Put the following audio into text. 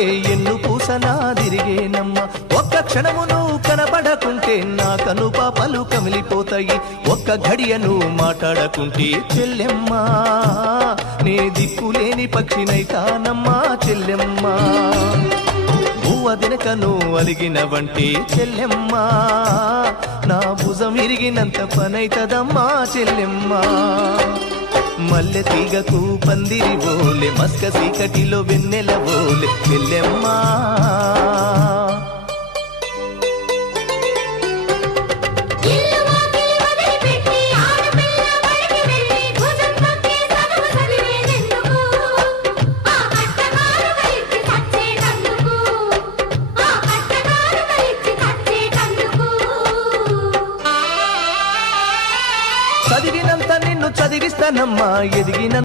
కనబడకుంటే ఎన్ను పూసనా తిరిగేనమ్మా ఒక్క క్షణమును కనబడకుంటే నా కను పాపలు కమిలిపోతాయి ఒక్క ఘడియను మాట్లాడకుంటే చెల్లెమ్మా నే దిక్కులేని పక్షినైతానమ్మా చెల్లెమ్మా బువ్వ దినకను అలిగినవంటే చెల్లెమ్మా నా భుజం ఇరిగినంత పనైతదమ్మా చెల్లెమ్మా మల్లె తీగకు పందిరి ఓలే మస్క సీకటిలో వెన్నెల ఓలే చెల్లెమ్మా చదివినంత నిన్ను చదివిస్తానమ్మా ఎదిగిన